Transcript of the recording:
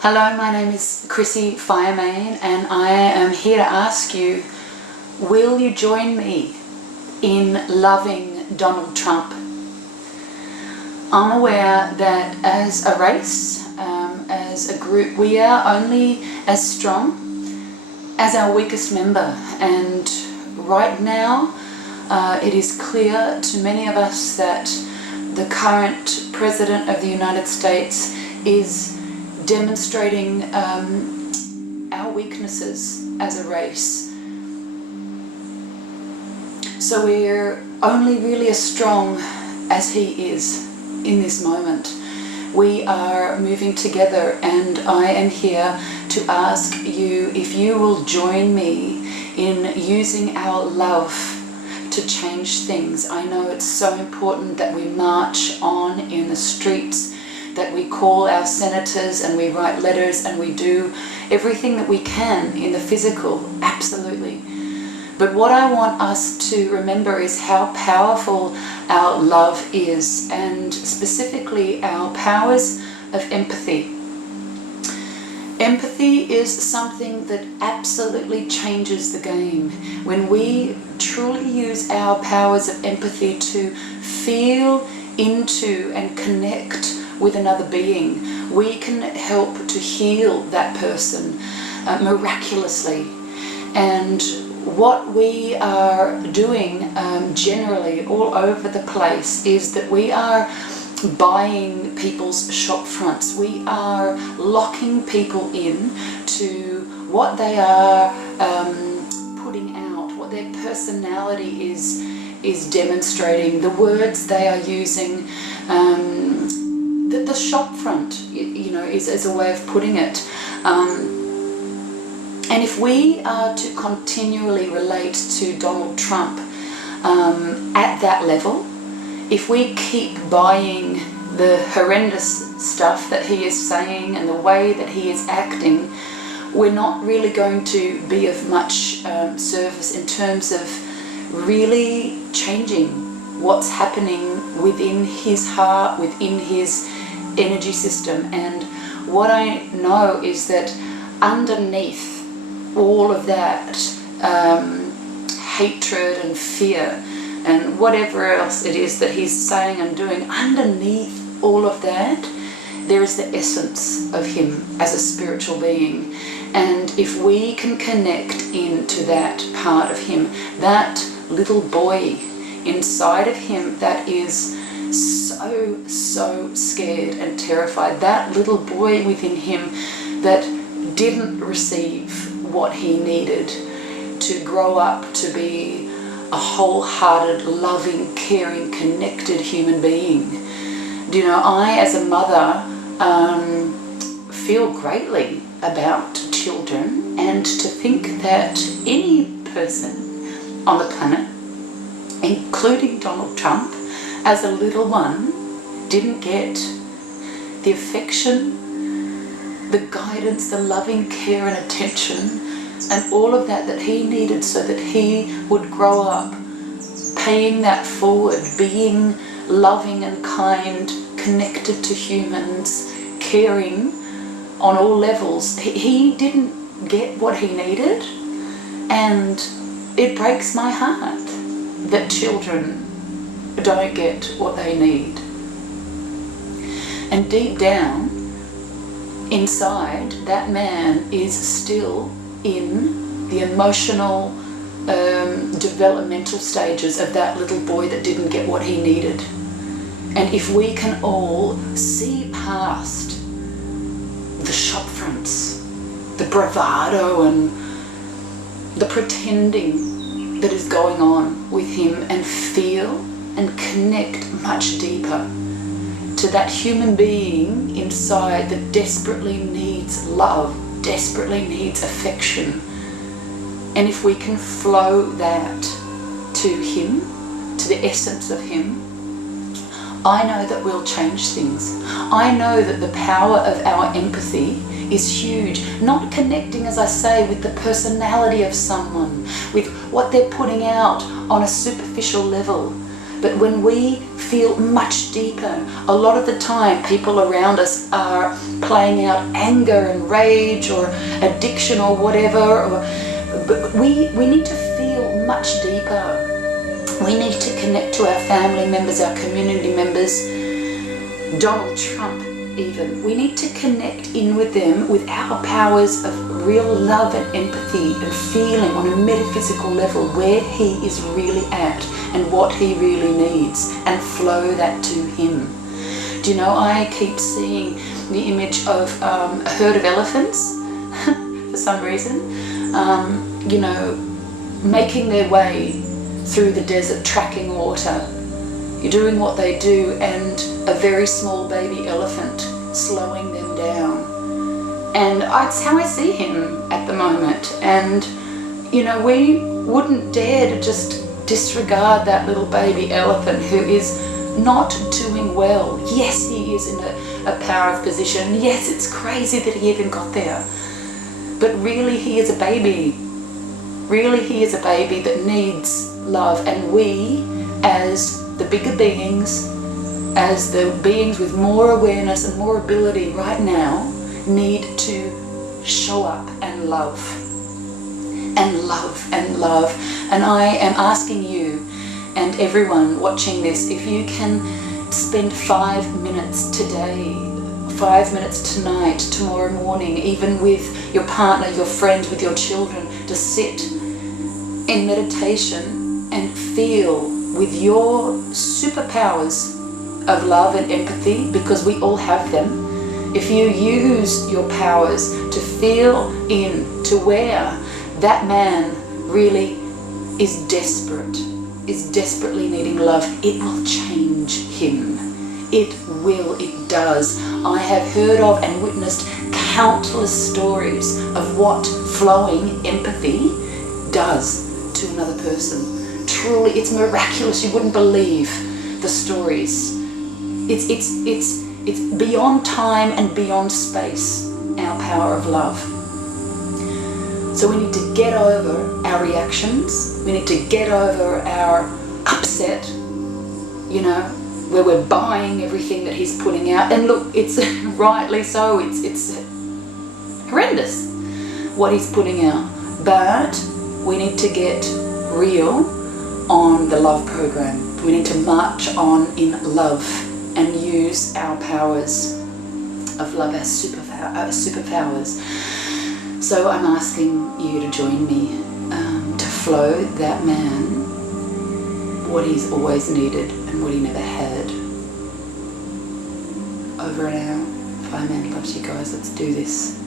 Hello, my name is Chrissy Firemain and I am here to ask you, will you join me in loving Donald Trump? I'm aware that as a race, as a group, we are only as strong as our weakest member, and right now it is clear to many of us that the current President of the United States is demonstrating our weaknesses as a race. So we're only really as strong as he is in this moment. We are moving together, and I am here to ask you if you will join me in using our love to change things. I know it's so important that we march on in the streets, that we call our senators and we write letters and we do everything that we can in the physical, absolutely. But what I want us to remember is how powerful our love is, and specifically our powers of empathy. Empathy is something that absolutely changes the game. When we truly use our powers of empathy to feel into and connect with another being, we can help to heal that person miraculously. And what we are doing generally all over the place is that we are buying people's shop fronts. We are locking people in to what they are putting out, what their personality is demonstrating, the words they are using. The shop front, you know, is a way of putting it. And if we are to continually relate to Donald Trump at that level, if we keep buying the horrendous stuff that he is saying and the way that he is acting, we're not really going to be of much service in terms of really changing what's happening within his heart, within his energy system. And what I know is that underneath all of that hatred and fear and whatever else it is that he's saying and doing, underneath all of that, there is the essence of him as a spiritual being. And if we can connect into that part of him, that little boy inside of him that is so scared and terrified, that little boy within him that didn't receive what he needed to grow up to be a wholehearted, loving, caring, connected human being. Do you know, I as a mother feel greatly about children, and to think that any person on the planet, including Donald Trump, as a little one, didn't get the affection, the guidance, the loving care and attention and all of that he needed so that he would grow up paying that forward, being loving and kind, connected to humans, caring on all levels. He didn't get what he needed, and it breaks my heart that children don't get what they need. And deep down inside, that man is still in the emotional developmental stages of that little boy that didn't get what he needed. And if we can all see past the shop fronts, the bravado and the pretending that is going on with him, and feel and connect much deeper to that human being inside that desperately needs love, desperately needs affection. And if we can flow that to him, to the essence of him, I know that we'll change things. I know that the power of our empathy is huge. Not connecting, as I say, with the personality of someone, with what they're putting out on a superficial level, but when we feel much deeper. A lot of the time people around us are playing out anger and rage or addiction or whatever. But we need to feel much deeper. We need to connect to our family members, our community members, Donald Trump even. We need to connect in with them with our powers of real love and empathy and feeling on a metaphysical level where he is really at and what he really needs, and flow that to him. Do you know, I keep seeing the image of a herd of elephants for some reason, you know, making their way through the desert, tracking water. You're doing what they do, and a very small baby elephant slowing them down. And that's how I see him at the moment. And, you know, we wouldn't dare to just disregard that little baby elephant who is not doing well. Yes, he is in a power of position. Yes, it's crazy that he even got there. But really, he is a baby. Really, he is a baby that needs love. And we, as the bigger beings, as the beings with more awareness and more ability right now, need to show up and love. And love and love. And I am asking you and everyone watching this, if you can spend 5 minutes today, 5 minutes tonight, tomorrow morning, even with your partner, your friends, with your children, to sit in meditation and feel with your superpowers of love and empathy, because we all have them. If you use your powers to feel in to where that man really is desperate, is desperately needing love, it will change him. It will, it does. I have heard of and witnessed countless stories of what flowing empathy does to another person. Truly, it's miraculous. You wouldn't believe the stories. It's beyond time and beyond space, our power of love. So we need to get over our reactions. We need to get over our upset, you know, where we're buying everything that he's putting out. And look, it's rightly so. It's horrendous what he's putting out. But we need to get real on the love program. We need to march on in love and use our powers of love as superpowers. So I'm asking you to join me to flow that man what he's always needed and what he never had. Over and out. Fireman loves you guys. Let's do this.